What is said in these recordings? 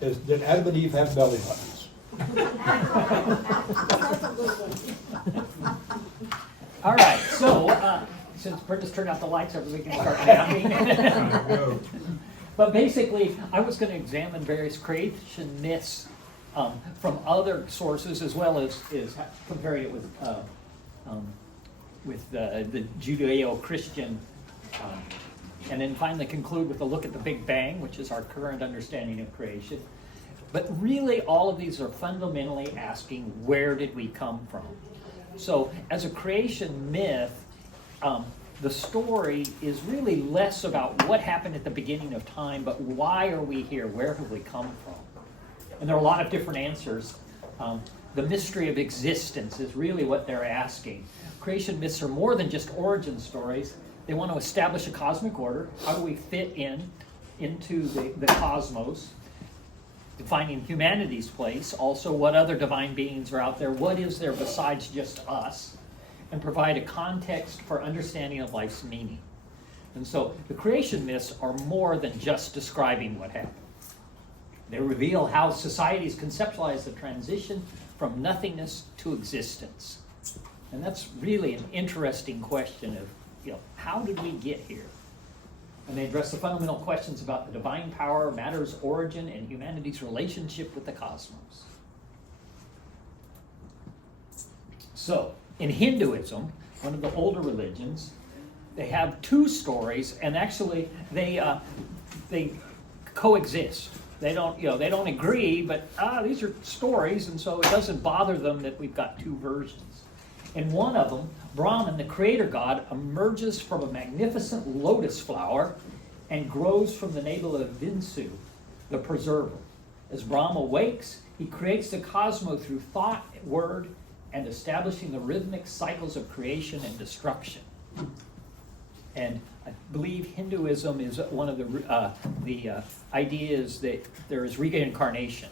is, did Adam and Eve have belly buttons? All right, so since Bert just turned out the lights, everybody can start napping. But basically, I was going to examine various creation myths from other sources, as well as comparing it with the Judeo-Christian, and then finally conclude with a look at the Big Bang, which is our current understanding of creation. But really, all of these are fundamentally asking, where did we come from? So, as a creation myth, the story is really less about what happened at the beginning of time, but why are we here? Where have we come from? And there are a lot of different answers. The mystery of existence is really what they're asking. Creation myths are more than just origin stories. They want to establish a cosmic order. How do we fit into the cosmos? Defining humanity's place. Also, what other divine beings are out there? What is there besides just us? And provide a context for understanding of life's meaning. And so the creation myths are more than just describing what happened. They reveal how societies conceptualize the transition from nothingness to existence. And that's really an interesting question of, how did we get here? And they address the fundamental questions about the divine power, matter's origin, and humanity's relationship with the cosmos. So, in Hinduism, one of the older religions, they have two stories, and actually they coexist. They don't agree, but these are stories, and so it doesn't bother them that we've got two versions. In one of them, Brahman, the creator god, emerges from a magnificent lotus flower and grows from the navel of Vinsu, the preserver. As Brahma wakes, he creates the cosmos through thought, word, and establishing the rhythmic cycles of creation and destruction. And I believe Hinduism is one of the ideas that there is reincarnation.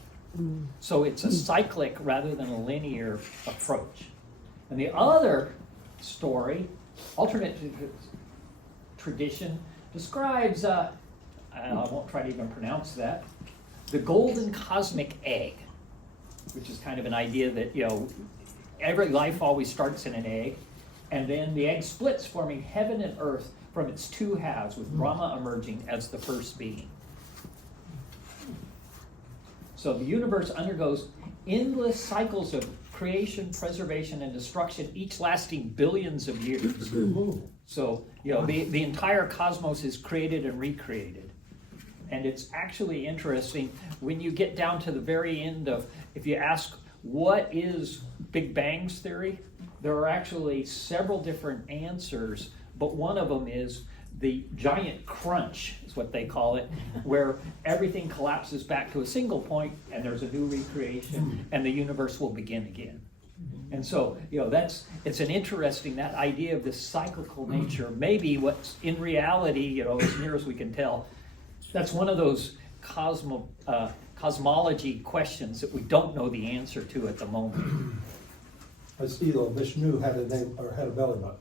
So it's a cyclic rather than a linear approach. And the other story, alternate tradition, describes, I won't try to even pronounce that, the golden cosmic egg, which is kind of an idea that, every life always starts in an egg, and then the egg splits, forming heaven and earth from its two halves, with Brahma emerging as the first being. So the universe undergoes endless cycles of creation, preservation, and destruction, each lasting billions of years. So, the entire cosmos is created and recreated. And it's actually interesting when you get down to the very end of, if you ask, what is Big Bang's theory? There are actually several different answers, but one of them is the giant crunch, is what they call it, where everything collapses back to a single point and there's a new recreation and the universe will begin again. And so, it's an interesting, that idea of this cyclical nature, maybe what's in reality, as near as we can tell, that's one of those cosmology questions that we don't know the answer to at the moment. I see though, Vishnu had a name, or had a belly button.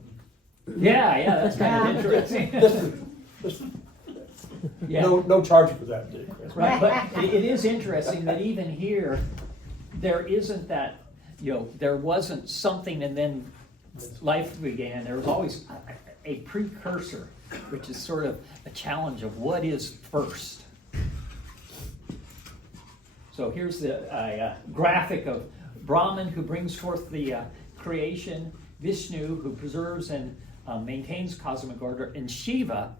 Yeah, that's kind of interesting. Yeah. No charge for that, Dick. Right, but it is interesting that even here, there isn't that, there wasn't something and then life began. There was always a precursor, which is sort of a challenge of what is first. So here's the graphic of Brahman, who brings forth the creation, Vishnu, who preserves and maintains cosmic order, and Shiva,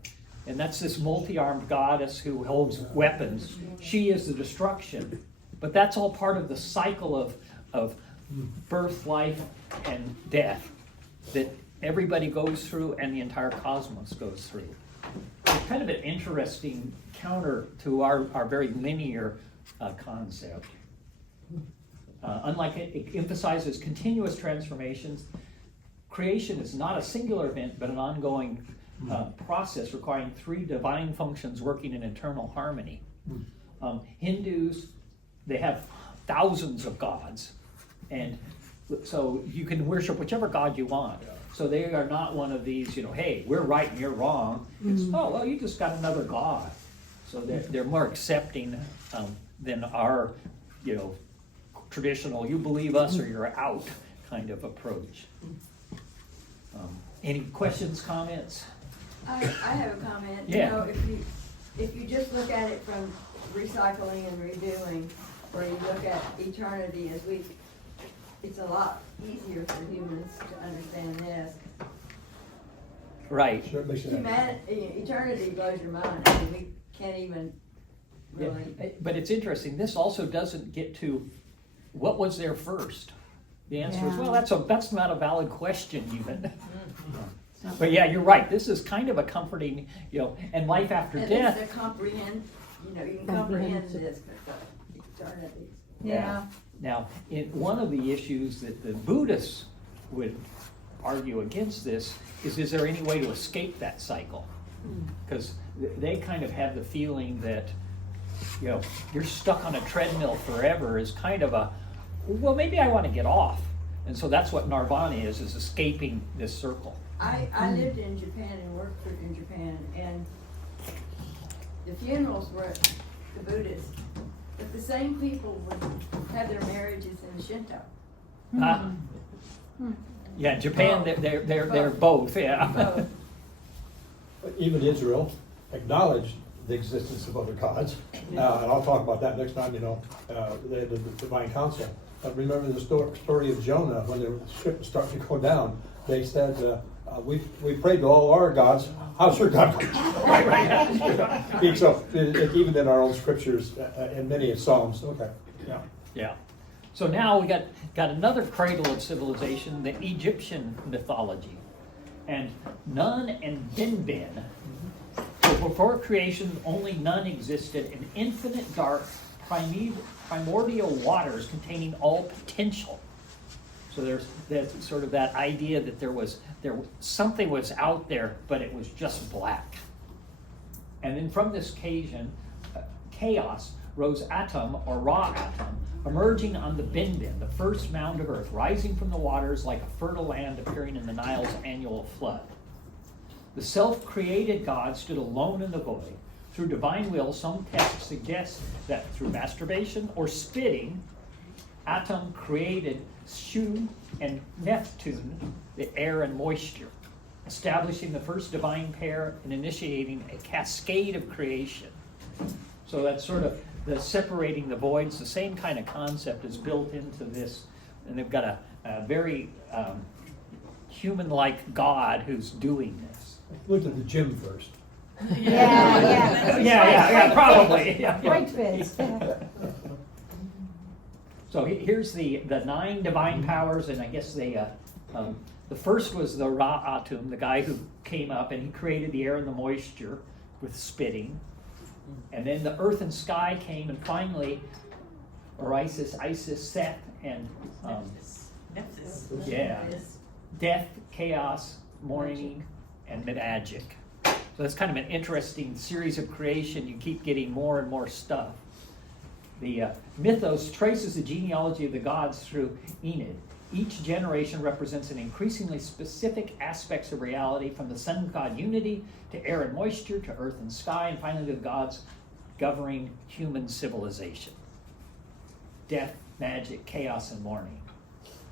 and that's this multi-armed goddess who holds weapons. She is the destruction. But that's all part of the cycle of birth, life, and death that everybody goes through and the entire cosmos goes through. It's kind of an interesting counter to our very linear concept. Unlike it emphasizes continuous transformations, creation is not a singular event, but an ongoing process requiring three divine functions working in eternal harmony. Hindus, they have thousands of gods, and so you can worship whichever god you want. So they are not one of these, hey, we're right and you're wrong. It's, oh, well, you just got another god. So they're more accepting than our, traditional, you believe us or you're out kind of approach. Any questions, comments? I have a comment. Yeah. If you just look at it from recycling and redoing, or you look at eternity as it's a lot easier for humans to understand this. Right. Sure, makes sense. Eternity blows your mind. I mean, we can't even Yeah. really. But it's interesting, this also doesn't get to what was there first. The answer is, well, that's not a valid question even. But yeah, you're right, this is kind of a comforting, and life after And death. it's a comprehend, you can comprehend this eternity. Yeah. Now, one of the issues that the Buddhists would argue against this is there any way to escape that cycle? Because they kind of have the feeling that, you're stuck on a treadmill forever is kind of well, maybe I want to get off. And so that's what nirvana is escaping this circle. I lived in Japan and worked in Japan, and the funerals were the Buddhists, but the same people would have their marriages in Shinto. Yeah, Japan, they're both, yeah. Both. Even Israel acknowledged the existence of other gods, and I'll talk about that next time, the Divine Council. But remember the story of Jonah, when the ship was starting to go down, they said, we prayed to all our gods, how's your God? Right. So, even in our own scriptures, in many Psalms, okay, yeah. Yeah. So now we got another cradle of civilization, the Egyptian mythology. And Nun and Dinbin. So before creation, only Nun existed in infinite dark, primordial waters containing all potential. So there's sort of that idea that something was out there, but it was just black. And then from this chaos rose Atum, or Ra Atum, emerging on the Binbin, the first mound of earth, rising from the waters like a fertile land appearing in the Nile's annual flood. The self-created God stood alone in the void. Through divine will, some texts suggest that through masturbation or spitting, Atum created Shu and Neptune, the air and moisture, establishing the first divine pair and initiating a cascade of creation. So that's sort of the separating the voids, the same kind of concept is built into this, and they've got a very human-like God who's doing this. Look at the gym first. Yeah, probably. Yeah. Right fist. So here's the 9 divine powers, and I guess the first was the Ra Atum, the guy who came up and he created the air and the moisture with spitting. And then the earth and sky came, and finally Isis, Seth, and death, chaos, mourning, and magic. So that's kind of an interesting series of creation. You keep getting more and more stuff. The mythos traces the genealogy of the gods through Enid. Each generation represents an increasingly specific aspects of reality, from the sun god unity to air and moisture to earth and sky, and finally the gods governing human civilization. Death, magic, chaos, and mourning.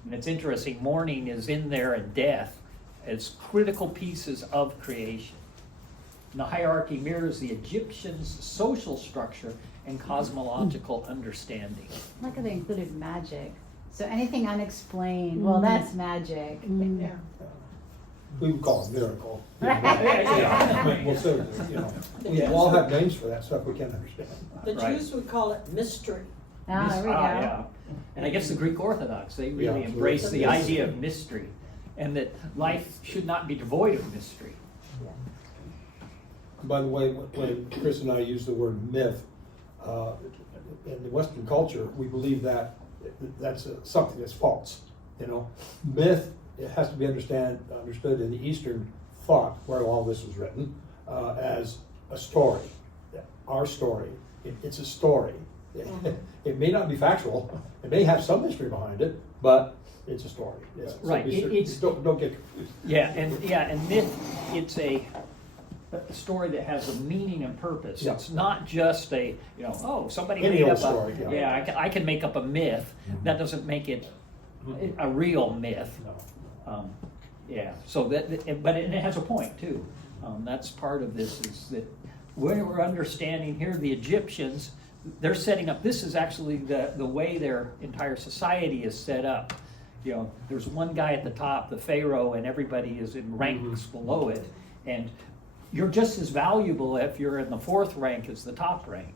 And it's interesting, mourning is in there, and death as critical pieces of creation. And the hierarchy mirrors the Egyptians' social structure and cosmological understanding. Look how they included magic. So anything unexplained, well, that's magic. Yeah. We would call it miracle. Yeah. We'll say, we all have names for that stuff we can't understand. The Right. Jews would call it mystery. Oh, there we go. Yeah. And I guess the Greek Orthodox, they really Yeah. embrace the idea of mystery, and that life should not be devoid of mystery. By the way, when Chris and I use the word myth, in the Western culture, we believe that that's something that's false. Myth, it has to be understood in the Eastern thought, where all this was written, as a story. Our story. It's a story. It may not be factual. It may have some history behind it, but it's a story. Right. Don't get confused. And myth, a story that has a meaning and purpose. Yeah. It's not just a, somebody Any made old up story, a, yeah. I can make up a myth. That doesn't make it a real myth. No. So but it has a point too. That's part of this, is that when we're understanding here, the Egyptians, they're setting up, this is actually the way their entire society is set up. There's one guy at the top, the Pharaoh, and everybody is in ranks below it. And you're just as valuable if you're in the fourth rank as the top rank.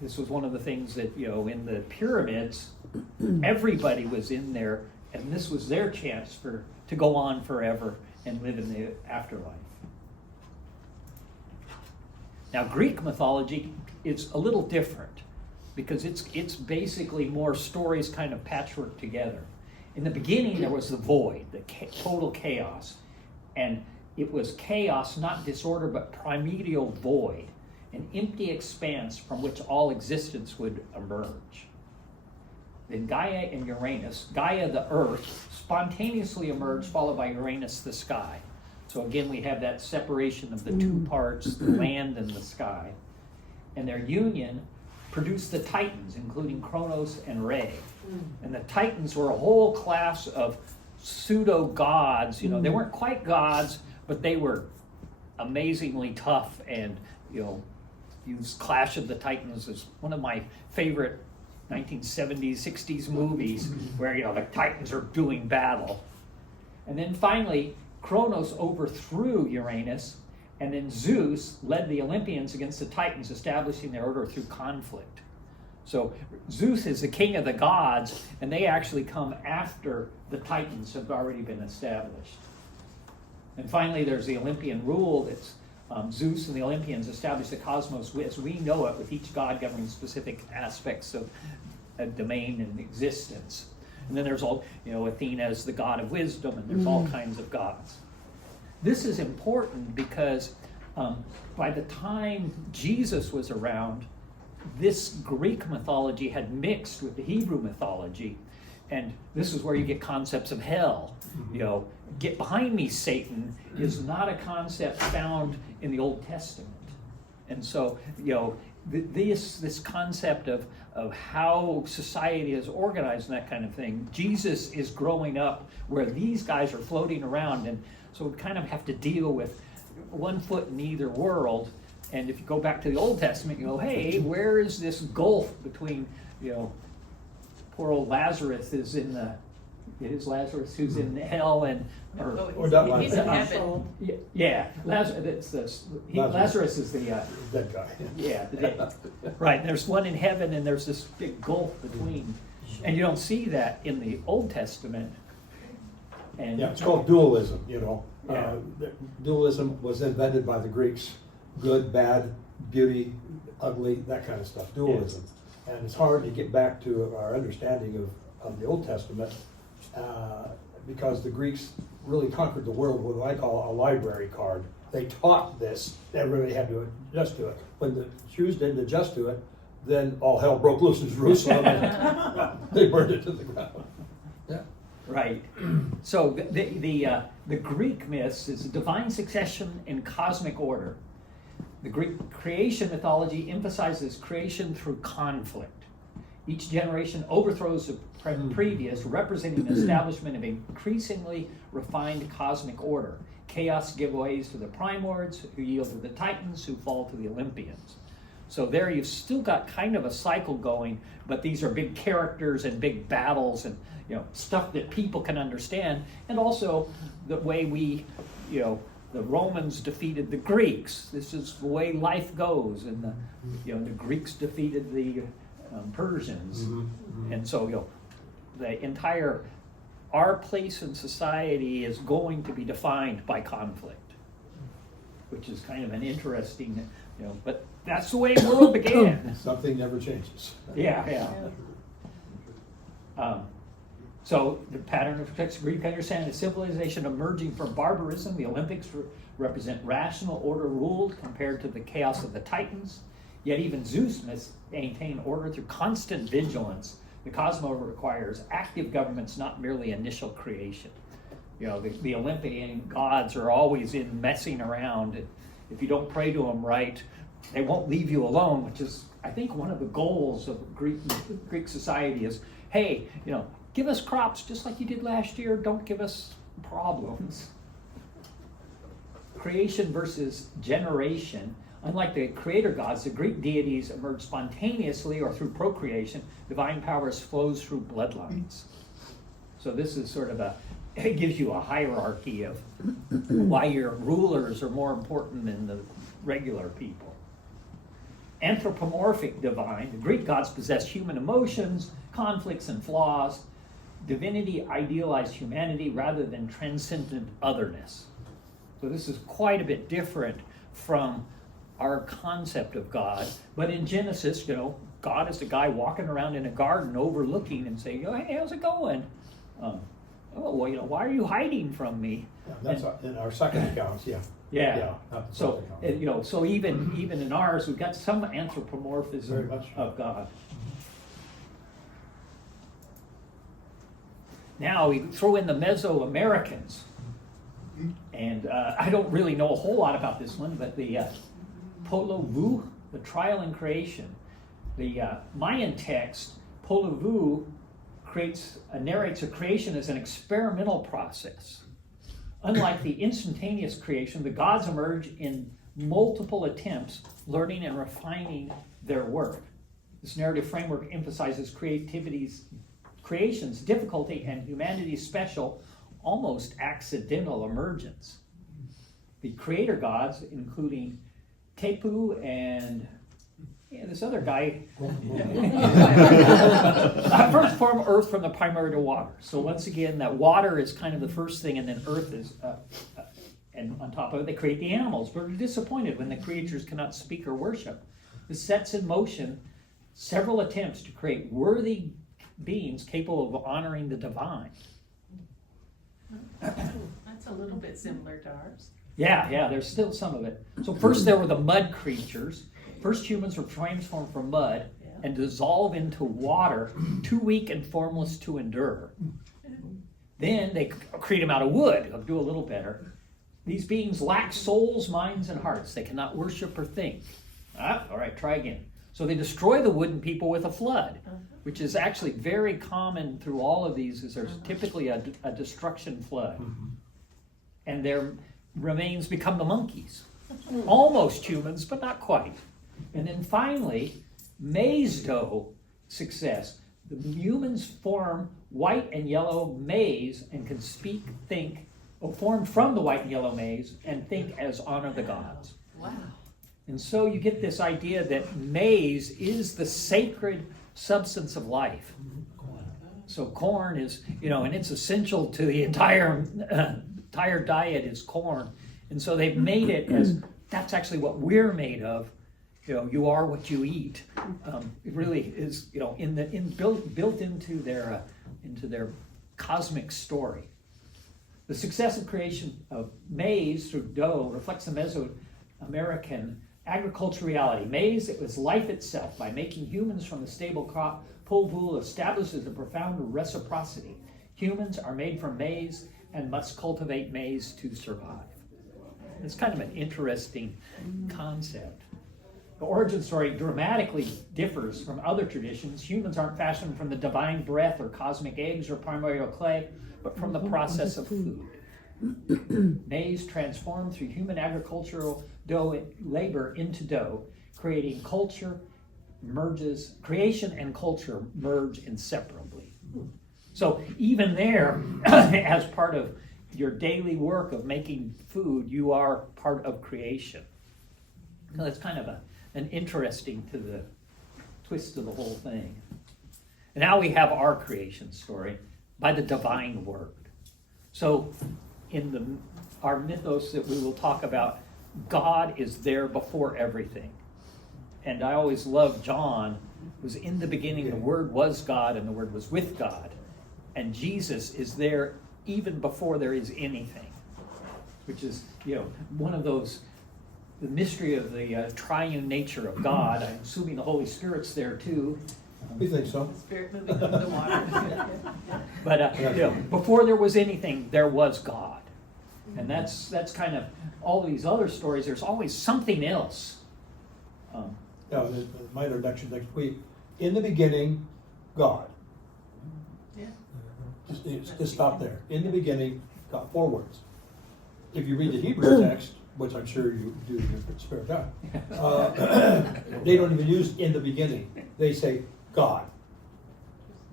This was one of the things that, in the pyramids, everybody was in there, and this was their chance to go on forever and live in the afterlife. Now, Greek mythology is a little different, because it's basically more stories kind of patchwork together. In the beginning, there was the void, the total chaos, and it was chaos, not disorder, but primordial void, an empty expanse from which all existence would emerge. Then Gaia and Uranus, Gaia the earth, spontaneously emerged, followed by Uranus the sky. So again, we have that separation of the two parts, the land and the sky. And their union produced the Titans, including Kronos and Re. And the Titans were a whole class of pseudo-gods. They weren't quite gods, but they were amazingly tough, and, use Clash of the Titans as one of my favorite 1970s, 60s movies, where, the Titans are doing battle. And then finally, Kronos overthrew Uranus, and then Zeus led the Olympians against the Titans, establishing their order through conflict. So Zeus is the king of the gods, and they actually come after the Titans have already been established. And finally, there's the Olympian rule. That's Zeus and the Olympians established the cosmos as we know it, with each god governing specific aspects of a domain and existence. And then there's all, Athena is the god of wisdom, and there's all kinds of gods. This is important because by the time Jesus was around, this Greek mythology had mixed with the Hebrew mythology, and this is where you get concepts of hell. Get behind me, Satan, is not a concept found in the Old Testament. And so, this concept of how society is organized and that kind of thing, Jesus is growing up where these guys are floating around, and so we kind of have to deal with one foot in either world. And if you go back to the Old Testament, you go, hey, where is this gulf between, poor old Lazarus is in it is Lazarus who's in hell, Or not He's in Lazarus. heaven. Lazarus is the Dead guy. the dead. Right. There's one in heaven, and there's this big gulf between, and you don't see that in the Old Testament. And Yeah, it's called dualism, Yeah. Dualism was invented by the Greeks. Good, bad, beauty, ugly, that kind of stuff, dualism. And it's hard to get back to our understanding of the Old Testament because the Greeks really conquered the world with what I call a library card. They taught this, everybody had to adjust to it. When the Jews didn't adjust to it, then all hell broke loose in Jerusalem and they burned it to the ground. Yeah. Right. So the Greek myths is divine succession and cosmic order. The Greek creation mythology emphasizes creation through conflict. Each generation overthrows the previous, representing the establishment of increasingly refined cosmic order. Chaos gives way to the primords, who yield to the Titans, who fall to the Olympians. So there you've still got kind of a cycle going, but these are big characters and big battles and stuff that people can understand, and also the way we, the Romans defeated the Greeks. This is the way life goes, and the Greeks defeated the Persians, and so the entire our place in society is going to be defined by conflict, which is kind of an interesting, but that's the way the world began. Something never changes. Yeah. So the pattern reflects Greek understanding of civilization emerging from barbarism. The Olympics represent rational order ruled compared to the chaos of the Titans. Yet even Zeus must maintain order through constant vigilance. The cosmos requires active governments, not merely initial creation. You know, the Olympian gods are always in messing around. If you don't pray to them right, they won't leave you alone, which is, I think, one of the goals of Greek society is, hey, you know, give us crops just like you did last year. Don't give us problems. Creation versus generation. Unlike the creator gods, the Greek deities emerge spontaneously or through procreation. Divine powers flows through bloodlines. So this is sort of it gives you a hierarchy of why your rulers are more important than the regular people. Anthropomorphic divine. The Greek gods possess human emotions, conflicts, and flaws. Divinity idealized humanity rather than transcendent otherness. So this is quite a bit different from our concept of God. But in Genesis, you know, God is the guy walking around in a garden overlooking and saying, oh, hey, how's it going? Oh, well, you know, why are you hiding from me? Yeah, that's in our second accounts, yeah. Yeah. Not the So, first account. you know, so even in ours, we've got some anthropomorphism Very much so. of God. Now we throw in the Mesoamericans. And I don't really know a whole lot about this one, but the Popol Vuh, the trial and creation. The Mayan text, Popol Vuh, narrates a creation as an experimental process. Unlike the instantaneous creation, the gods emerge in multiple attempts, learning and refining their work. This narrative framework emphasizes creation's difficulty and humanity's special, almost accidental emergence. The creator gods, including Tepu and this other guy, first form earth from the primordial water. So once again, that water is kind of the first thing, and then earth is, and on top of it, they create the animals. But are disappointed when the creatures cannot speak or worship. This sets in motion several attempts to create worthy beings capable of honoring the divine. That's a little bit similar to ours. Yeah, there's still some of it. So first there were the mud creatures. First humans were transformed from mud and dissolve into water, too weak and formless to endure. Then they create them out of wood. I'll do a little better. These beings lack souls, minds, and hearts. They cannot worship or think. All right, try again. So they destroy the wooden people with a flood, which is actually very common through all of these, is there's typically a destruction flood. And their remains become the monkeys. Almost humans, but not quite. And then finally, maize dough success. The humans form white and yellow maize and can speak, think, or form from the white and yellow maize and think as honor the gods. Wow. And so you get this idea that maize is the sacred substance of life. So corn is, and it's essential to the entire diet is corn. And so they've made it as, that's actually what we're made of. You are what you eat. It really is, built into their cosmic story. The successive creation of maize through dough reflects the Mesoamerican agricultural reality. Maize, it was life itself. By making humans from the stable crop, Popol Vuh establishes a profound reciprocity. Humans are made from maize and must cultivate maize to survive. It's kind of an interesting concept. The origin story dramatically differs from other traditions. Humans aren't fashioned from the divine breath or cosmic eggs or primordial clay, but from the process of food. Maize transformed through human agricultural labor into dough, creating creation and culture merge inseparably. So even there, as part of your daily work of making food, you are part of creation. So that's kind of an interesting to the twist of the whole thing. And now we have our creation story by the divine word. So in our mythos that we will talk about, God is there before everything. And I always love John, was in the beginning, the Word was God, and the Word was with God. And Jesus is there even before there is anything, which is, one of those, the mystery of the triune nature of God. I'm assuming the Holy Spirit's there too. We think so. Spirit moving over the water. But before there was anything, there was God. And that's kind of all of these other stories. There's always something else. My introduction next week. In the beginning, God. Yeah. Just stop there. In the beginning, God. 4 words. If you read the Hebrew text, which I'm sure you do in your spare time, they don't even use "in the beginning." They say God.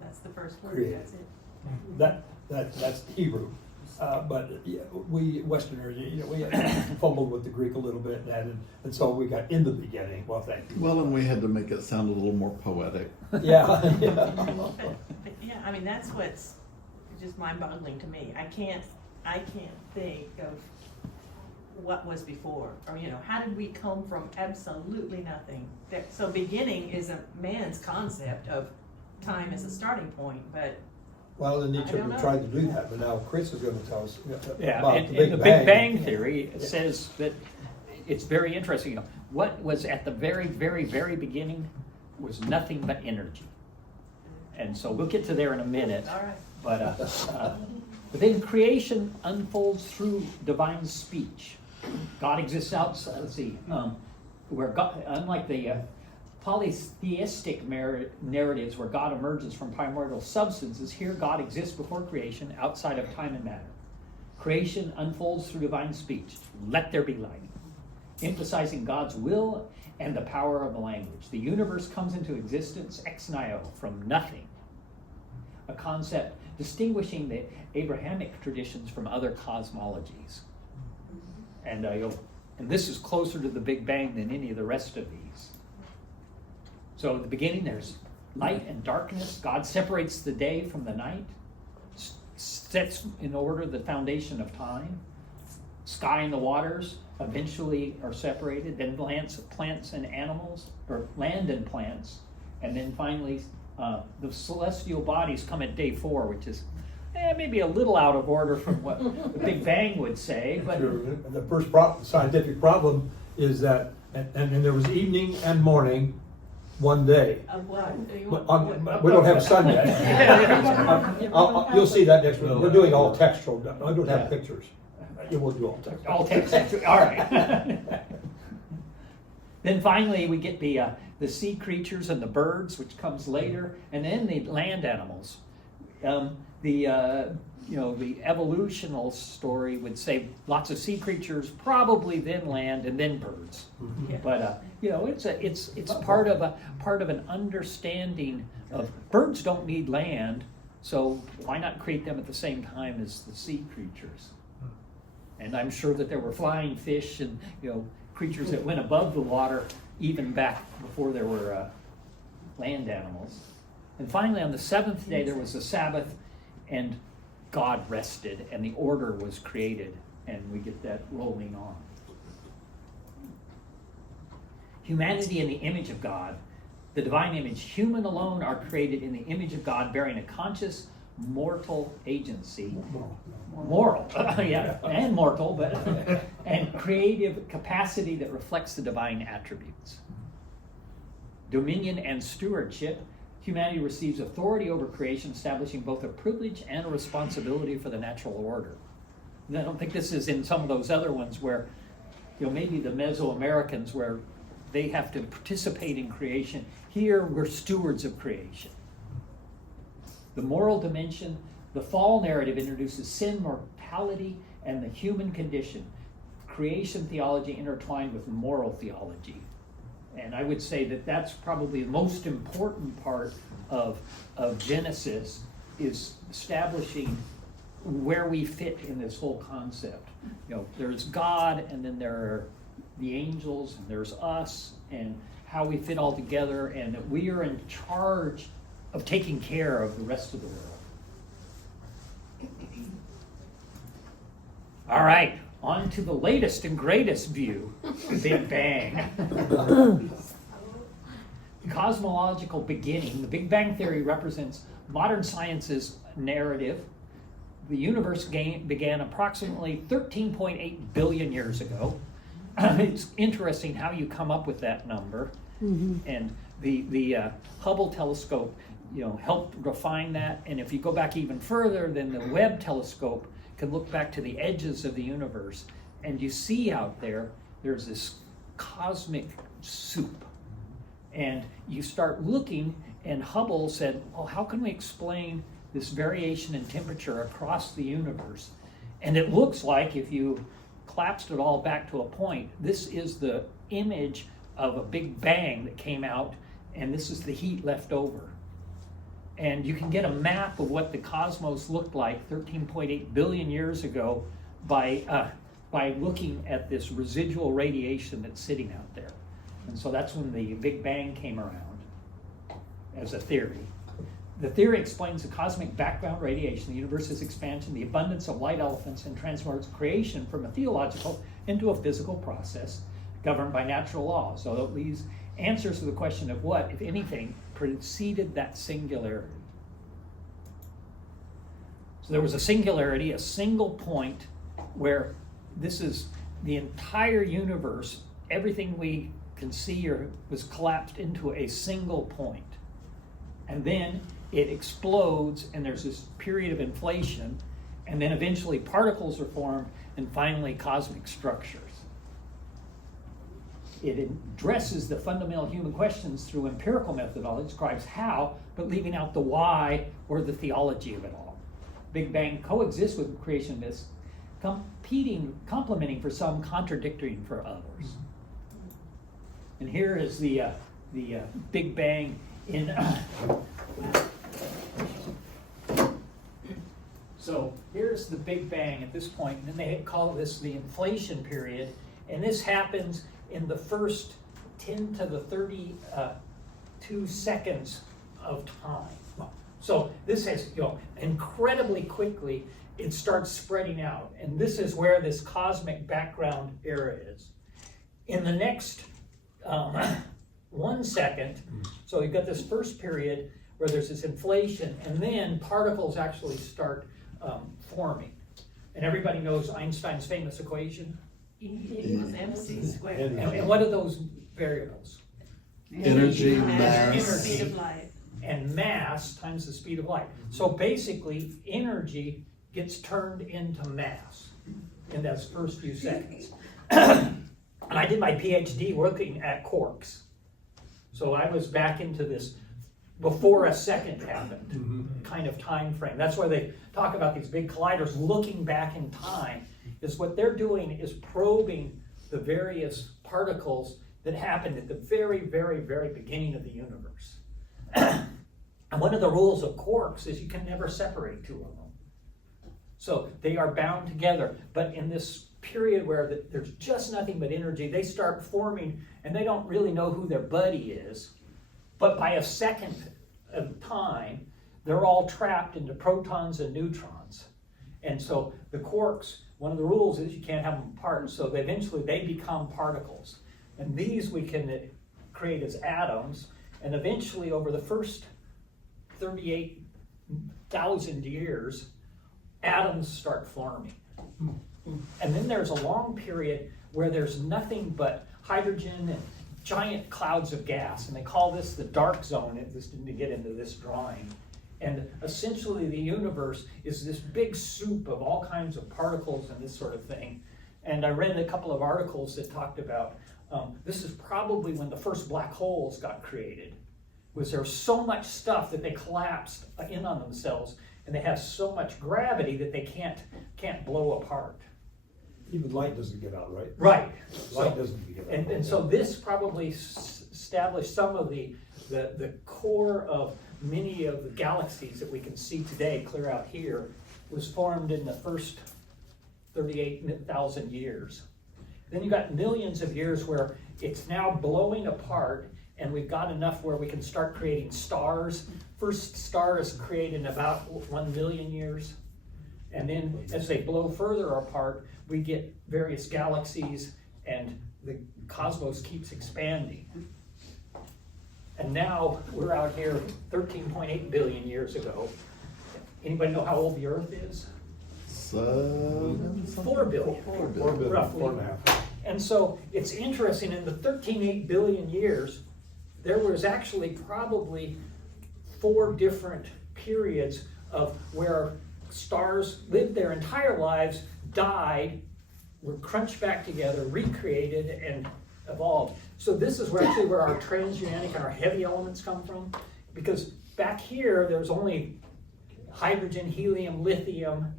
That's the first word, Created. that's it. That's Hebrew. But yeah, we Westerners, we fumbled with the Greek a little bit, and so we got "in the beginning." Well, thank you. Well, and we had to make it sound a little more poetic. Yeah. But yeah, I mean, that's what's just mind-boggling to me. I can't think of what was before, or how did we come from absolutely nothing? So beginning is a man's concept of time as a starting point, but Well, and I Nietzsche don't know. tried to do that, but now Chris is going to tell us Yeah, about and the Big the Bang. Big Bang Theory says that it's very interesting. What was at the very, very, very beginning was nothing but energy. And so we'll get to there in a minute. all right. But then creation unfolds through divine speech. God exists outside, where God, unlike the polytheistic narratives where God emerges from primordial substances, here God exists before creation outside of time and matter. Creation unfolds through divine speech. Let there be light. Emphasizing God's will and the power of the language. The universe comes into existence ex nihilo, from nothing. A concept distinguishing the Abrahamic traditions from other cosmologies. And this is closer to the Big Bang than any of the rest of these. So at the beginning there's light and darkness. God separates the day from the night, sets in order the foundation of time. Sky and the waters eventually are separated, then plants and animals, or land and plants, and then finally the celestial bodies come at day 4, which is maybe a little out of order from what the Big Bang would say, but Sure. And the first scientific problem is that, and there was evening and morning one day. Of what? We don't have a sun yet. You'll see that next week. We're doing all textual. I don't have pictures. You will do all textual. all text. All right. Then finally we get the sea creatures and the birds, which comes later, and then the land animals. The evolutional story would say lots of sea creatures, probably then land, and then birds. Yeah. But it's part of an understanding of birds don't need land, so why not create them at the same time as the sea creatures? And I'm sure that there were flying fish and creatures that went above the water even back before there were land animals. And finally, on the 7th day, there was a Sabbath, and God rested, and the order was created, and we get that rolling on. Humanity in the image of God, the divine image, human alone are created in the image of God, bearing a conscious, mortal agency. Moral, yeah, and mortal, but and creative capacity that reflects the divine attributes. Dominion and stewardship. Humanity receives authority over creation, establishing both a privilege and a responsibility for the natural order. And I don't think this is in some of those other ones where, maybe the Mesoamericans where they have to participate in creation. Here, we're stewards of creation. The moral dimension, the fall narrative introduces sin, mortality, and the human condition. Creation theology intertwined with moral theology. And I would say that that's probably the most important part of Genesis, is establishing where we fit in this whole concept. There's God, and then there are the angels, and there's us, and how we fit all together, and that we are in charge of taking care of the rest of the world. All right, on to the latest and greatest view, the Big Bang. Cosmological beginning. The Big Bang Theory represents modern science's narrative. The universe began approximately 13.8 billion years ago. It's interesting how you come up with that number. And The Hubble telescope, helped refine that. And if you go back even further, then the Webb telescope can look back to the edges of the universe. And you see out there, there's this cosmic soup. And you start looking, and Hubble said, well, how can we explain this variation in temperature across the universe? And it looks like, if you collapsed it all back to a point, this is the image of a big bang that came out, and this is the heat left over. And you can get a map of what the cosmos looked like 13.8 billion years ago by looking at this residual radiation that's sitting out there. And so that's when the Big Bang came around as a theory. The theory explains the cosmic background radiation, the universe's expansion, the abundance of light elephants, and transforms creation from a theological into a physical process governed by natural laws. So these answers to the question of what, if anything, preceded that singularity. So there was a singularity, a single point, where this is the entire universe, everything we can see was collapsed into a single point. And then it explodes, and there's this period of inflation, and then eventually particles are formed, and finally cosmic structures. It addresses the fundamental human questions through empirical methodology, describes how, but leaving out the why or the theology of it all. Big Bang coexists with creation myths, complementing for some, contradicting for others. And here is the Big Bang in. So here's the Big Bang at this point, and then they call this the inflation period, and this happens in the first 10 to the 32 seconds of time. So this has, incredibly quickly, it starts spreading out, and this is where this cosmic background era is. In the next 1 second, so you've got this first period where there's this inflation, and then particles actually start forming. And everybody knows Einstein's famous equation. E was MC squared. And what are those variables? Energy, Mass, mass. speed of light. And mass times the speed of light. So basically, energy gets turned into mass in those first few seconds. And I did my PhD working at quarks. So I was back into this before a second happened kind of time frame. That's why they talk about these big colliders looking back in time, is what they're doing is probing the various particles that happened at the very, very, very beginning of the universe. And one of the rules of quarks is you can never separate two of them. So they are bound together, but in this period where there's just nothing but energy, they start forming, and they don't really know who their buddy is, but by a second of time, they're all trapped into protons and neutrons. And so the quarks, one of the rules is you can't have them apart, so eventually they become particles. And these we can create as atoms, and eventually over the first 38,000 years, atoms start forming. And then there's a long period where there's nothing but hydrogen and giant clouds of gas, and they call this the dark zone. This didn't get into this drawing. And essentially the universe is this big soup of all kinds of particles and this sort of thing. And I read a couple of articles that talked about this is probably when the first black holes got created. Was there so much stuff that they collapsed in on themselves, and they have so much gravity that they can't blow apart. Even light doesn't get out, right? Right. Light doesn't get out. And so this probably established some of the core of many of the galaxies that we can see today, clear out here, was formed in the first 38,000 years. Then you got millions of years where it's now blowing apart, and we've got enough where we can start creating stars. First star is created in about 1 million years. And then as they blow further apart, we get various galaxies, and the cosmos keeps expanding. And now we're out here 13.8 billion years ago. Anybody know how old the Earth is? 4 billion. 4 billion, roughly. 4.5. And so it's interesting, in the 13.8 billion years, there was actually probably 4 different periods of where stars lived their entire lives, died, were crunched back together, recreated, and evolved. So this is actually where our transuranic and our heavy elements come from, because back here there's only hydrogen, helium, lithium,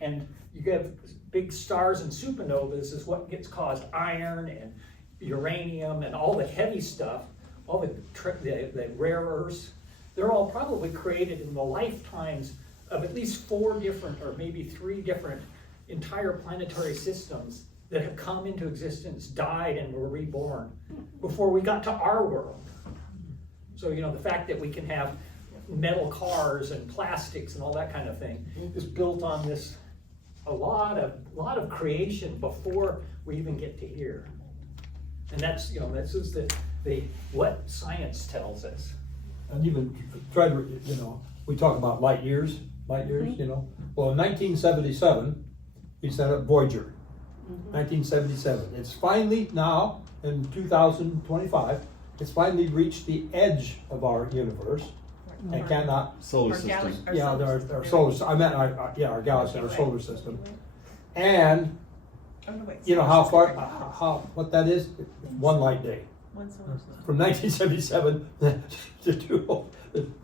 and you get big stars and supernovas is what gets caused iron and uranium and all the heavy stuff, all the rare earths. They're all probably created in the lifetimes of at least 4 different, or maybe 3 different entire planetary systems that have come into existence, died, and were reborn before we got to our world. So, you know, the fact that we can have metal cars and plastics and all that kind of thing is built on this, a lot of creation before we even get to here. And that's, you know, this is the what science tells us. And even try to, you know, we talk about light years, you know. Well, in 1977, we sent up Voyager. 1977. It's finally now, in 2025, it's finally reached the edge of our universe and cannot, Solar Or system. galaxy- or yeah, our solar, I meant, our galaxy, our solar system. And, Oh, no, wait, you know, how sorry. far, what that is? One light day. One solar system. From 1977 to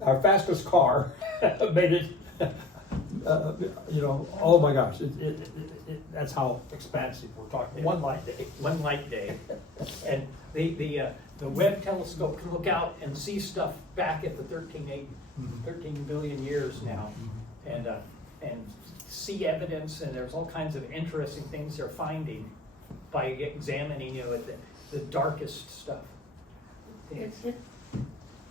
our fastest car made it, you know, oh my gosh, that's how expansive we're talking. One light day. One light day. And the Webb telescope can look out and see stuff back at the 13 billion years now, and see evidence, and there's all kinds of interesting things they're finding by examining, you know, the darkest stuff.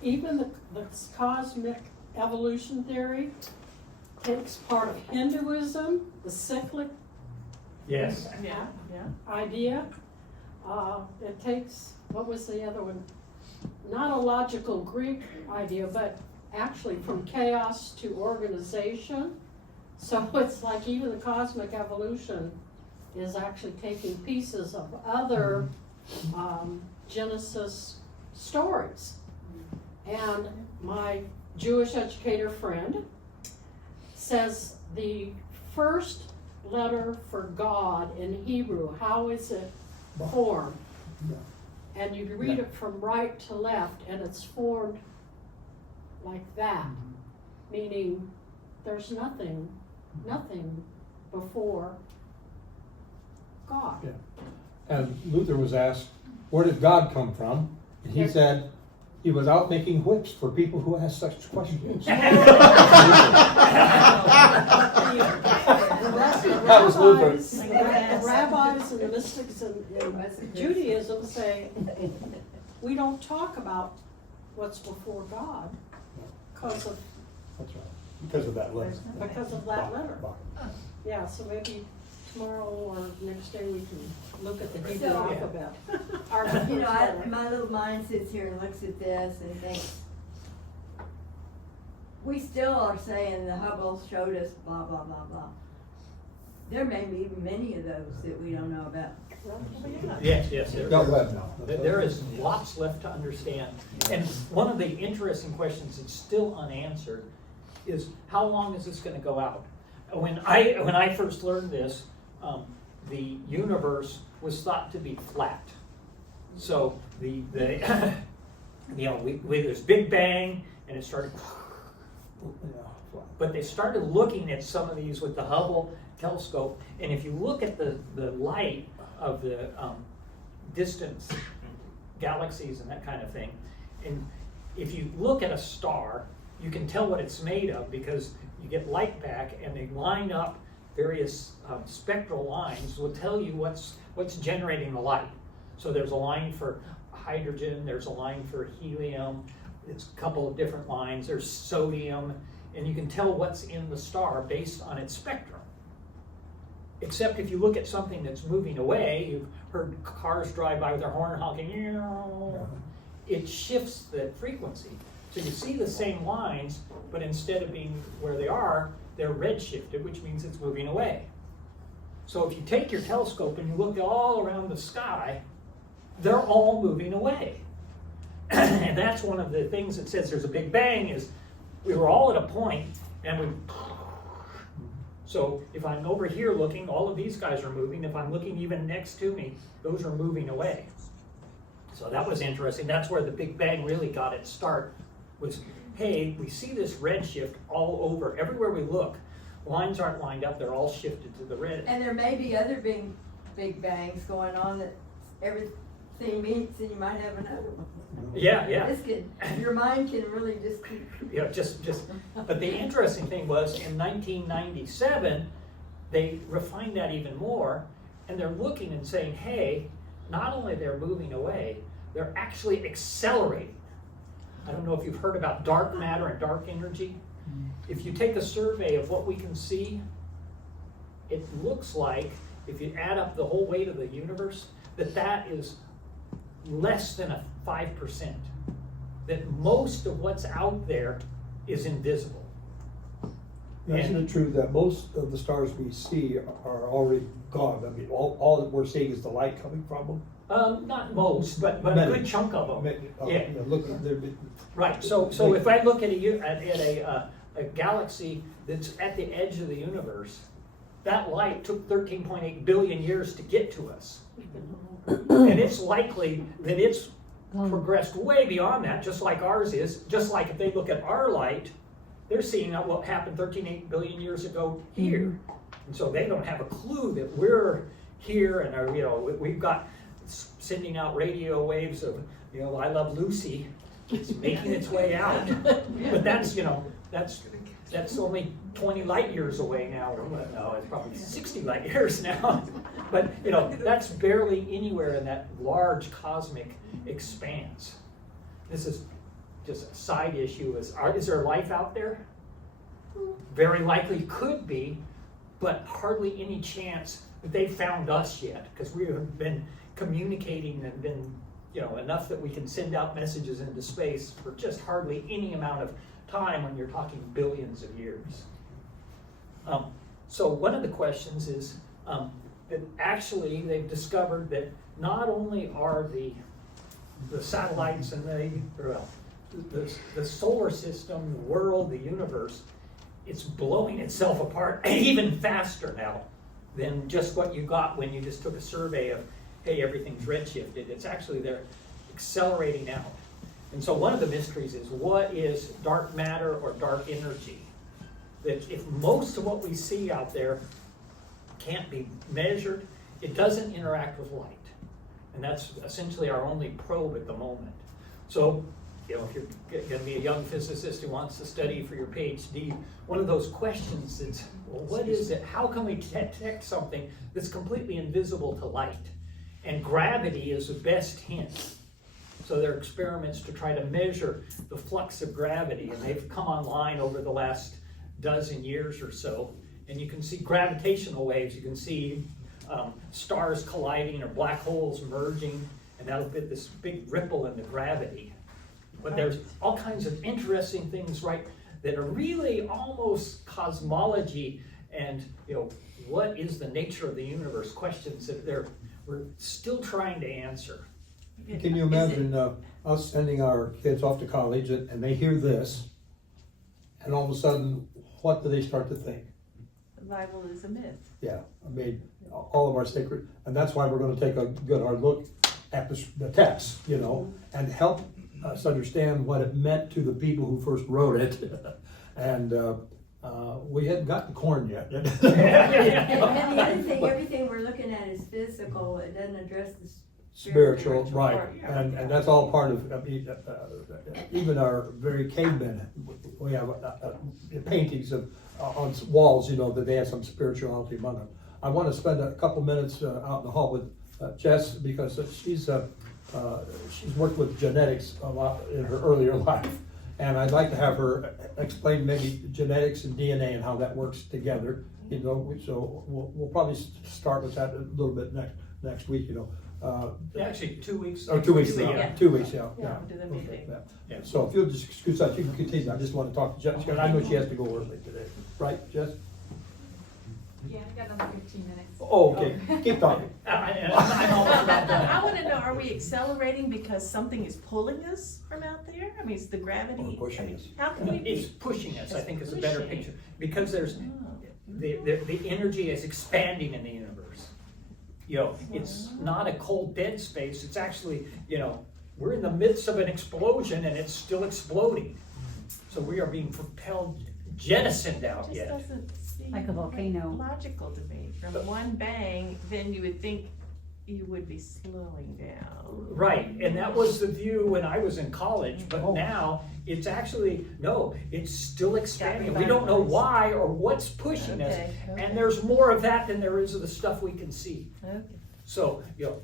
Even the cosmic evolution theory takes part of Hinduism, the cyclic Yes. Yeah, yeah. idea. It takes, what was the other one? Not a logical Greek idea, but actually from chaos to organization. So it's like even the cosmic evolution is actually taking pieces of other Genesis stories. And my Jewish educator friend says the first letter for God in Hebrew, how is it formed? And you read it from right to left, and it's formed like that, meaning there's nothing before God. Yeah. And Luther was asked, where did God come from? And he said, he was out making whips for people who asked such questions. That was Luther. The rabbis and the mystics in Judaism say, we don't talk about what's before God because of That's right. Because of that letter. that letter. Yeah, so maybe tomorrow or next day we can look at the Hebrew So- alphabet. Our You first know, letter. my little mind sits here and looks at this and thinks, we still are saying the Hubble showed us blah, blah, blah, blah. There may be many of those that we don't know about. Yes, Got Webb now. There is lots left to understand. And one of the interesting questions that's still unanswered is, how long is this gonna go out? When I first learned this, the universe was thought to be flat. So the you know, there's Big Bang, and it started, but they started looking at some of these with the Hubble telescope, and if you look at the light of the distant galaxies and that kind of thing, and if you look at a star, you can tell what it's made of because you get light back, and they line up various spectral lines will tell you what's generating the light. So there's a line for hydrogen, there's a line for helium, it's a couple of different lines, there's sodium, and you can tell what's in the star based on its spectrum. Except if you look at something that's moving away, you've heard cars drive by with their horn honking, it shifts the frequency. So you see the same lines, but instead of being where they are, they're redshifted, which means it's moving away. So if you take your telescope and you look all around the sky, they're all moving away. And that's one of the things that says there's a Big Bang is we were all at a point and we, so if I'm over here looking, all of these guys are moving. If I'm looking even next to me, those are moving away. So that was interesting. That's where the Big Bang really got its start, was, hey, we see this redshift all over. Everywhere we look, lines aren't lined up, they're all shifted to the red. And there may be other big bangs going on that everything meets and you might have another one. Yeah, yeah. This could, your mind can really just keep. You know, but the interesting thing was in 1997, they refined that even more, and they're looking and saying, hey, not only they're moving away, they're actually accelerating. I don't know if you've heard about dark matter and dark energy. If you take a survey of what we can see, it looks like, if you add up the whole weight of the universe, that is less than a 5%. That most of what's out there is invisible. Isn't it true that most of the stars we see are already gone? I mean, all that we're seeing is the light coming from them? Not most, but a Many. good chunk of them. Yeah. You know, look, they're- Right, so if I look at a galaxy that's at the edge of the universe, that light took 13.8 billion years to get to us. And it's likely that it's progressed way beyond that, just like ours is. Just like if they look at our light, they're seeing what happened 13.8 billion years ago here. And so they don't have a clue that we're here and are, you know, we've got sending out radio waves of, you know, I Love Lucy. It's making its way out. But that's, you know, that's only 20 light years away now. No, it's probably 60 light years now. But, you know, that's barely anywhere in that large cosmic expanse. This is just a side issue. Is there life out there? Very likely could be, but hardly any chance that they've found us yet, because we have been communicating and been, you know, enough that we can send out messages into space for just hardly any amount of time when you're talking billions of years. So one of the questions is that actually they've discovered that not only are the satellites and the solar system, the world, the universe, it's blowing itself apart even faster now than just what you got when you just took a survey of, hey, everything's redshifted. It's actually, they're accelerating out. And so one of the mysteries is, what is dark matter or dark energy? That if most of what we see out there can't be measured, it doesn't interact with light. And that's essentially our only probe at the moment. So, you know, if you're going to be a young physicist who wants to study for your PhD, one of those questions is, well, what is it? How can we detect something that's completely invisible to light? And gravity is the best hint. So there are experiments to try to measure the flux of gravity, and they've come online over the last dozen years or so. And you can see gravitational waves. You can see stars colliding or black holes merging, and that'll be this big ripple in the gravity. But there's all kinds of interesting things, right, that are really almost cosmology and, you know, what is the nature of the universe? Questions that we're still trying to answer. Can you imagine us sending our kids off to college and they hear this, and all of a sudden, what do they start to think? The Bible is a myth. Yeah, I mean, all of our sacred, and that's why we're going to take a good hard look at the text, you know, and help us understand what it meant to the people who first wrote it. And we hadn't gotten corn yet. And the other thing, everything we're looking at is physical, it doesn't address the Spiritual, right, part. and that's all part of, I mean, even our very cavemen, we have paintings of, on walls, you know, that they have some spirituality among them. I want to spend a couple minutes out in the hall with Jess, because she's worked with genetics a lot in her earlier life, and I'd like to have her explain maybe genetics and DNA and how that works together, you know, so we'll probably start with that a little bit next week, you know. Actually, 2 weeks. Oh, 2 weeks, Yeah. 2 weeks, yeah. Yeah, we'll do the meeting. Yeah. So if you'll just excuse that, you can continue. I just want to talk to Jess, because I know she has to go early today. Right, Jess? Yeah, I got another 15 minutes. Oh, okay, keep talking. I'm almost about done. I wanna know, are we accelerating because something is pulling us from out there? I mean, is the gravity? Or pushing I mean, us. How can we It's be? pushing us, I think is a It's better pushing. picture, because there's, the energy is expanding in the universe. You know, it's not a cold dead space, it's actually, you know, we're in the midst of an explosion and it's still exploding. So we are being propelled, jettisoned It out just yet. doesn't seem Like a volcano. logical to me. From one bang, then you would think you would be slowing down. Right, and that was the view when I was in college, but Oh. now it's actually, no, it's still expanding. We don't know why or what's pushing us. Okay, okay. And there's more of that than there is of the stuff we can see. Okay. So, you know,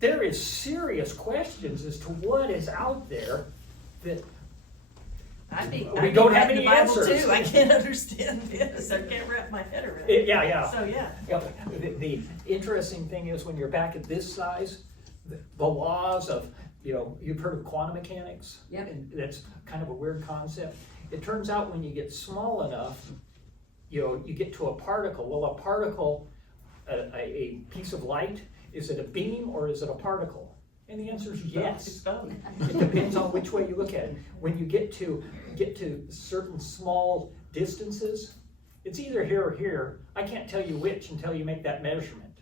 there is serious questions as to what is out there that, We don't have any answers. Too. I can't understand this. I can't wrap my head around it. yeah. So, yeah. The interesting thing is when you're back at this size, the laws of, you know, you've heard of quantum mechanics? Yep. And that's kind of a weird concept. It turns out when you get small enough, you know, you get to a particle. Well, a particle, a piece of light, is it a beam or is it a particle? And the answer is It's yes. both. It depends on which way you look at it. When you get to certain small distances, it's either here or here. I can't tell you which until you make that measurement.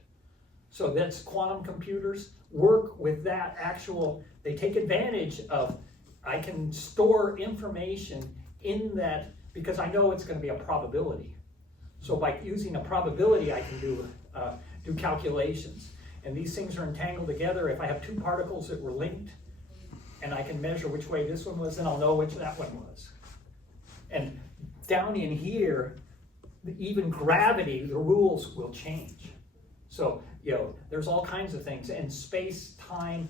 So that's quantum computers work with that actual, they take advantage of, I can store information in that because I know it's gonna be a probability. So by using a probability, I can do calculations. And these things are entangled together. If I have two particles that were linked, and I can measure which way this one was, then I'll know which that one was. And down in here, even gravity, the rules will change. So, you know, there's all kinds of things, and space, time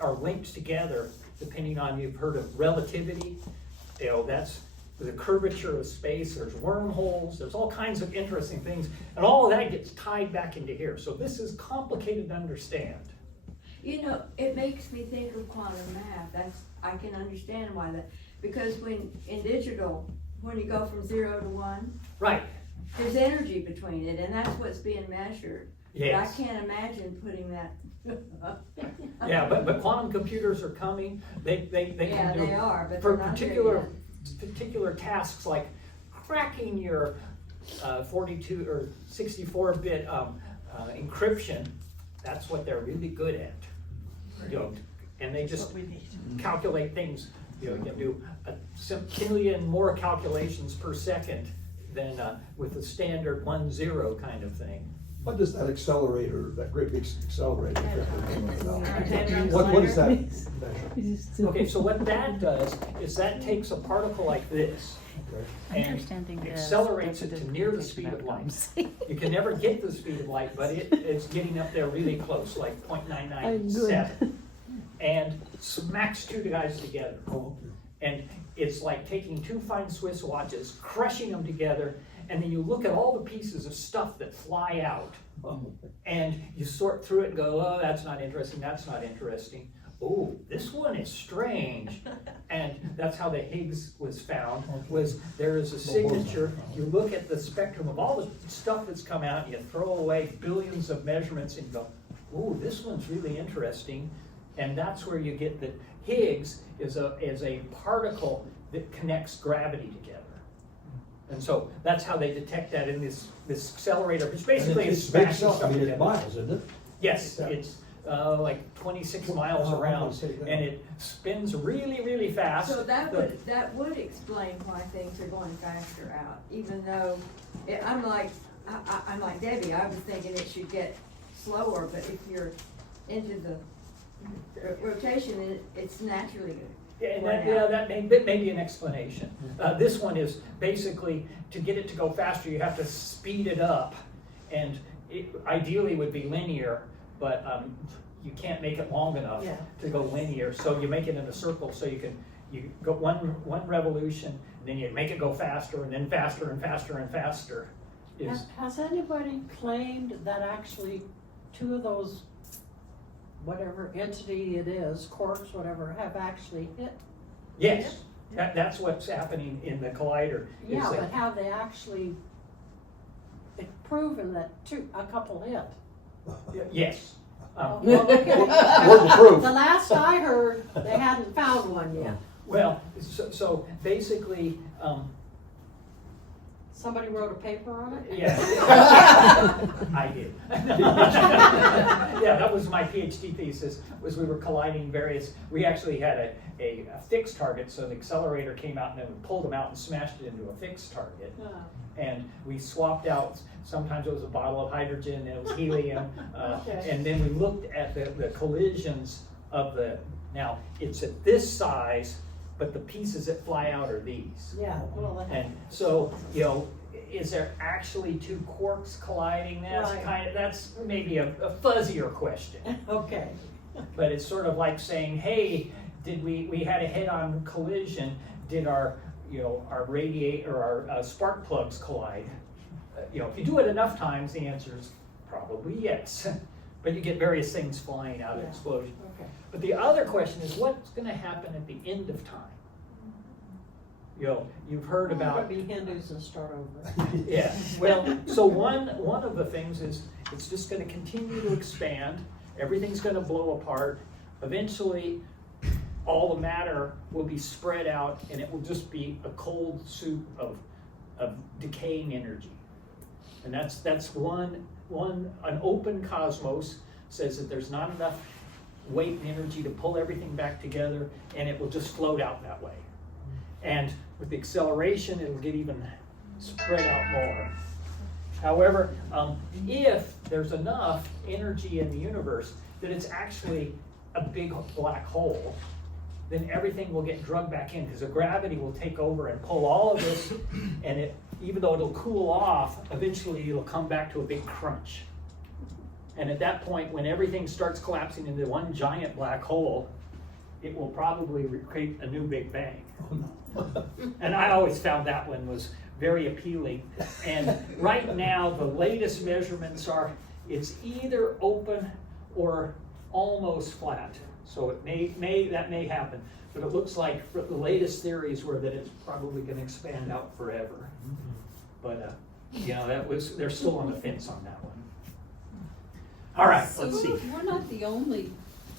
are linked together depending on, you've heard of relativity, you know, that's the curvature of space, there's wormholes, there's all kinds of interesting things, and all of that gets tied back into here. So this is complicated to understand. You know, it makes me think of quantum math. I can understand why that, because in digital, when you go from 0 to 1, Right, there's energy between it, and that's what's being measured. yes. But I can't imagine putting that. Yeah, but quantum computers are coming, they Yeah, can do. they are, but For they're not there particular tasks like cracking your 42 or 64-bit encryption, that's what they're really good at. You know, and they That's just what we need. calculate things, you know, you can do a centillion more calculations per second than with the standard 1-0 kind of thing. What does that accelerator, that great big accelerator? Hadron What is that collider? measure? Okay, so what that does is that takes a particle like this and Understanding the accelerates it to near the speed of light. You can never get the speed of light, but it's getting up there really close, like 0.997. And smacks two guys together. And it's like taking two fine Swiss watches, crushing them together, and then you look at all the pieces of stuff that fly out, and you sort through it and go, oh, that's not interesting, that's not interesting. Oh, this one is strange. And that's how the Higgs was found, was there is a signature, you look at the spectrum of all the stuff that's come out, and you throw away billions of measurements and go, oh, this one's really interesting. And that's where you get that Higgs is a particle that connects gravity together. And so that's how they detect that in this accelerator, which basically And is it's big smashing stuff, I stuff mean, it's together. miles, isn't it? Yes, Yeah. it's like 26 miles Oh, around, I see that. and it spins really, really fast. So that The- would explain why things are going faster out, even though, I'm like Debbie, I was thinking it should get slower, but if you're into the rotation, it's naturally good. And Right that, now. that may be an explanation. This one is basically, to get it to go faster, you have to speed it up. And it ideally would be linear, but you can't make it long enough Yeah. to go linear. So you make it in a circle, so you go one revolution, and then you make it go faster, and then faster and faster and faster. Has anybody claimed that actually two of those, whatever entity it is, quarks, whatever, have actually hit? Yes, that's what's happening in the collider. is Yeah, that- but have they actually proven that a couple hit. Yes. Well, okay. Word to proof. The last I heard, they hadn't found one yet. Well, so basically, Somebody wrote a paper on it? yeah. I did. Yeah, that was my PhD thesis, was we were colliding we actually had a fixed target, so the accelerator came out and then we pulled them out and smashed it into a fixed target. Oh. And we swapped out, sometimes it was a bottle of hydrogen, it was helium, Okay. and then we looked at the collisions of now, it's at this size, but the pieces that fly out are these. Yeah, well, And so, is there actually two quarks colliding? Right. That's maybe a fuzzier question. okay. But it's sort of like saying, hey, did we had a head-on collision, did our spark plugs collide? If you do it enough times, the answer is probably yes. But you get various things flying out of Yeah. explosion. Okay. But the other question is, what's going to happen at the end of time? You've heard We're about gonna be Hindus and start over. yeah. Well, so one of the things is it's just going to continue to expand. Everything's going to blow apart. Eventually, all the matter will be spread out, and it will just be a cold soup of decaying energy. And that's one. An open cosmos says that there's not enough weight and energy to pull everything back together, and it will just float out that way. And with the acceleration, it'll get even spread out more. However, if there's enough energy in the universe that it's actually a big black hole, then everything will get drugged back in because the gravity will take over and pull all of this, and even though it'll cool off, eventually it'll come back to a big crunch. And at that point, when everything starts collapsing into one giant black hole, it will probably create a new Big Bang. And I always found that one was very appealing. And right now, the latest measurements are it's either open or almost flat. So that may happen. But it looks like the latest theories were that it's probably going to expand out forever. But they're still on the fence on that one. All right, So let's see. We're not the only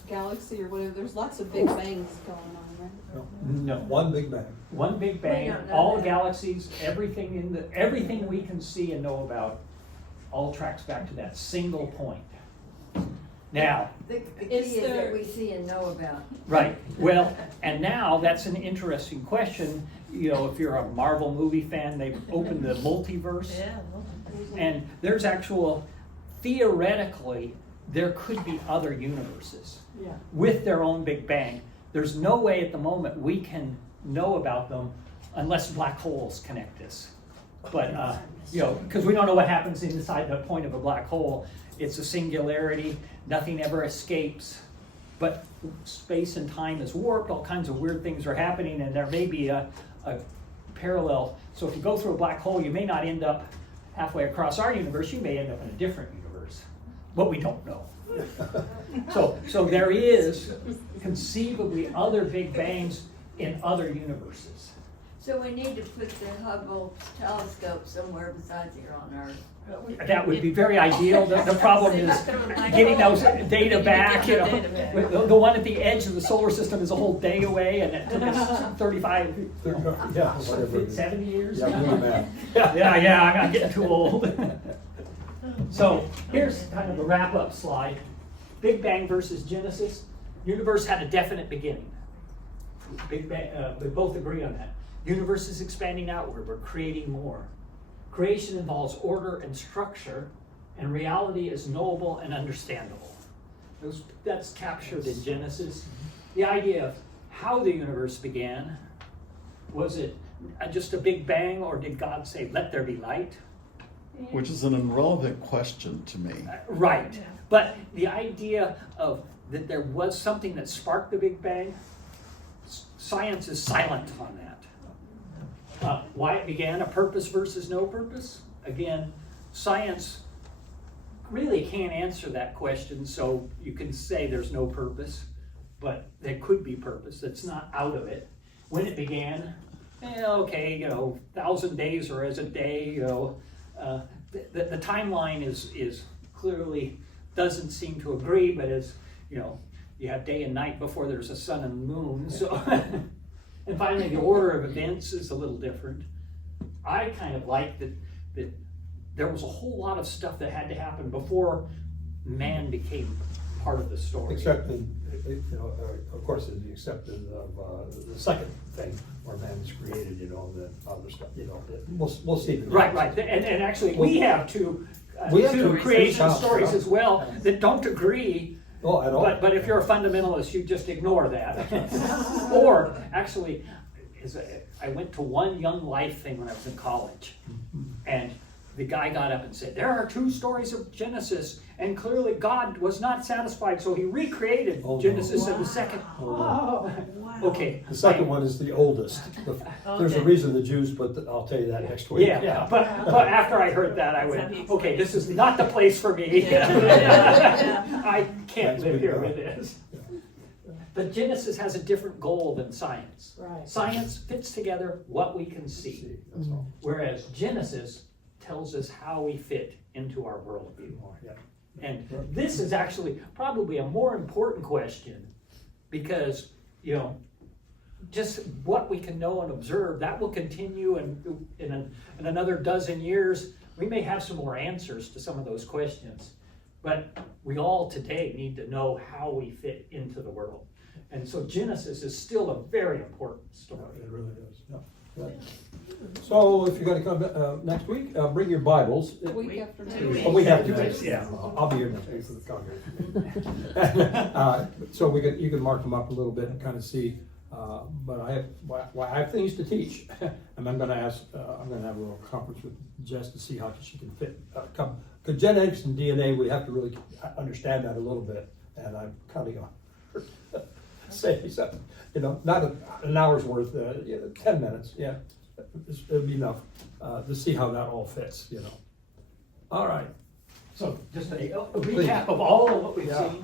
galaxy or whatever. There's lots of big bangs going on, right? No. One Big Bang. One Big Bang, don't know all that. galaxies, everything we can see and know about, all tracks back to that single point. Now, The key Is is that there- we see and know about. right, well, and now that's an interesting question. If you're a Marvel movie fan, they've opened the multiverse. Yeah. And there's theoretically, there could be other universes Yeah. with their own Big Bang. There's no way at the moment we can know about them unless black holes connect us. But, because we don't know what happens inside the point of a black hole. It's a singularity, nothing ever escapes. But space and time is warped, all kinds of weird things are happening, and there may be a parallel. So if you go through a black hole, you may not end up halfway across our universe, you may end up in a different universe. But we don't know. So there is conceivably other Big Bangs in other universes. So we need to put the Hubble telescope somewhere besides here on Earth. That would be very ideal. The problem is getting those data back. The one at the edge of the solar system is a whole day away, and it took us 35, Yeah, whatever it is. 70 years. Yeah, really bad. Yeah, I'm getting too old. So here's kind of a wrap-up slide. Big Bang versus Genesis. Universe had a definite beginning. Big Bang, we both agree on that. Universe is expanding outward. We're creating more. Creation involves order and structure, and reality is knowable and understandable. That's captured in Genesis. The idea of how the universe began, was it just a Big Bang, or did God say, let there be light? Which is an irrelevant question to me. Right. But the idea of that there was something that sparked the Big Bang, science is silent on that. Why it began, a purpose versus no purpose? Again, science really can't answer that question, so you can say there's no purpose, but there could be purpose. That's not out of it. When it began, 1,000 days or as a day, the timeline is clearly doesn't seem to agree, but as, you know, you have day and night before there's a sun and moon, so. And finally, the order of events is a little different. I kind of like that there was a whole lot of stuff that had to happen before man became part of the story. Except in, you know, of course, in the acceptance of the second thing, where man is created, you know, the other stuff, you know, we'll see. Right, and actually, we have two two creation accounts, stories yeah. as well that don't agree. Oh, at all. But if you're a fundamentalist, you just ignore that. Or, actually, I went to one Young Life thing when I was in college, and the guy got up and said, there are two stories of Genesis, and clearly God was not satisfied, so he recreated Oh, no. Genesis in the second. Oh, Wow. Okay. The second one is the oldest. There's a Okay. reason the Jews, but I'll tell you that next week. Yeah, but after I heard that, I went, okay, this is not the place for me. Yeah. I can't That's live good here enough. with this. But Genesis has a different goal than science. right. Science fits together what we can see, That's all. whereas Genesis tells us how we fit into our worldview. Yeah. And this is actually probably a more important question because, you know, just what we can know and observe, that will continue, and in another dozen years, we may have some more answers to some of those questions. But we all today need to know how we fit into the world. And so Genesis is still a very important story. It really is. Yeah. Good. So if you're going to come next week, bring your Bibles. Week after next. Oh, we have to. Weeks, yeah. I'll be here next week for the congregation. So you can mark them up a little bit and kind of see. But I have things to teach, and I'm going to have a little conference with Jess to see how she can fit. Come, because genetics and DNA, we have to really understand that a little bit, and I'm kind of going to say something. You know, not an hour's worth, 10 minutes. Yeah, it'll be enough to see how that all fits. You know. All right. So just a recap of all of what we've Yeah. seen.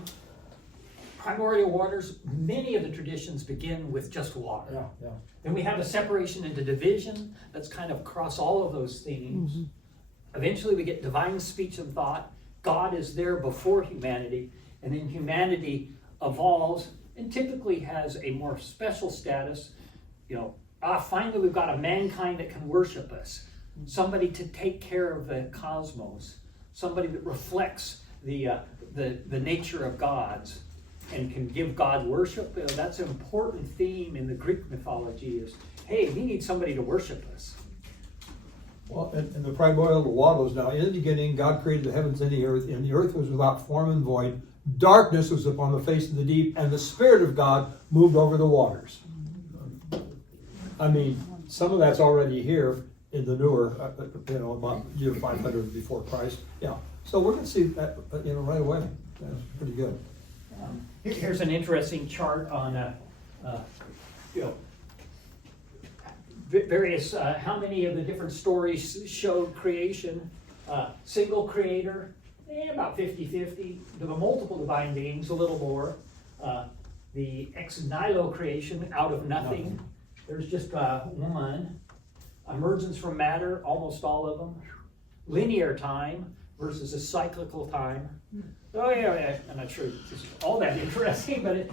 Primordial waters, many of the traditions begin with just water. Yeah. Then we have a separation into division that's kind of across all of those themes. Eventually we get divine speech and thought. God is there before humanity, and then humanity evolves and typically has a more special status. You know, finally we've got a mankind that can worship us. Somebody to take care of the cosmos. Somebody that reflects the nature of gods and can give God worship. That's an important theme in the Greek mythology is, hey, we need somebody to worship us. Well, and the primordial waters. Now, in the beginning, God created the heavens and the earth was without form and void. Darkness was upon the face of the deep, and the Spirit of God moved over the waters. I mean, some of that's already here in the newer, about year 500 before Christ. Yeah, so we're going to see that, right away. That's pretty good. Here's an interesting chart on, various, how many of the different stories showed creation. Single creator, about 50-50. The multiple divine beings, a little more. The ex nihilo creation, out of nothing. There's just one. Emergence from matter, almost all of them. Linear time versus a cyclical time. Oh yeah, I'm not sure it's all that interesting, but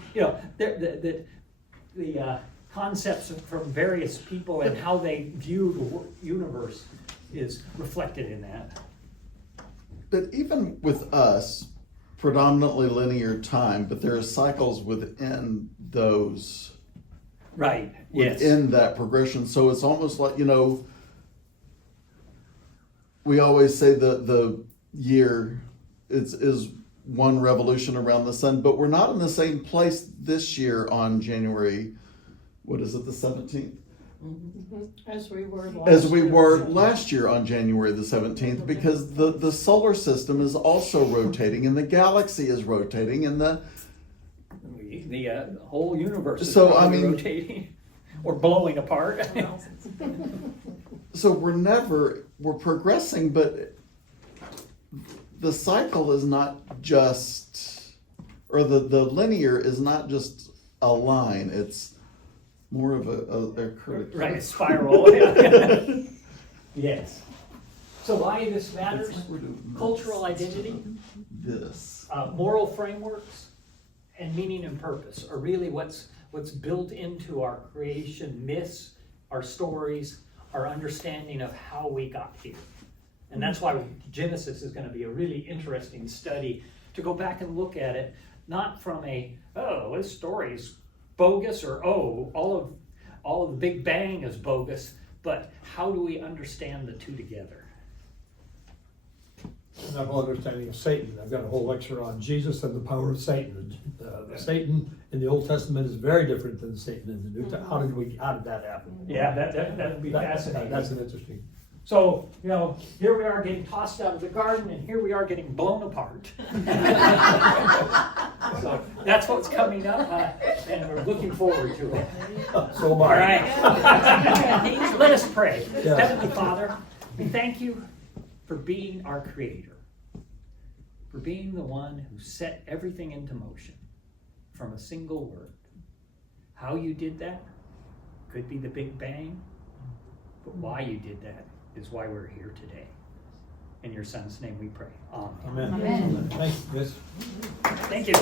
the concepts from various people and how they view the universe is reflected in that. But even with us, predominantly linear time, but there are cycles within those, Right. Yes. within that progression. So it's almost like, we always say the year is one revolution around the sun, but we're not in the same place this year on January, what is it, the 17th? As we were last year on January the 17th, because the solar system is also rotating and the galaxy is rotating and the whole universe is So, probably rotating or blowing apart. so we're progressing, but the cycle is not just, or the linear is not just a line, it's more of a curve. Right, spiral. Yes. So why this It's matters, like we're doing cultural this, identity, This. moral frameworks, and meaning and purpose are really what's built into our creation myths, our stories, our understanding of how we got here. And that's why Genesis is going to be a really interesting study to go back and look at it, not from this story's bogus, or all of the Big Bang is bogus, but how do we understand the two together? And our whole understanding of Satan. I've got a whole lecture on Jesus and the power of Satan. Satan in the Old Testament is very different than Satan in the New Testament. How did that happen? Yeah, that would be That- fascinating. That's an interesting. So, here we are getting tossed out of the garden, and here we are getting blown apart. So that's what's coming up, and we're looking forward to it. So am All I. right. Let us pray. Yeah. Heavenly Father, we thank you for being our creator, for being the one who set everything into motion from a single word. How you did that could be the Big Bang, but why you did that is why we're here today. In your Son's name we pray. Amen. Amen. Amen. Thank you, Chris. Thank you.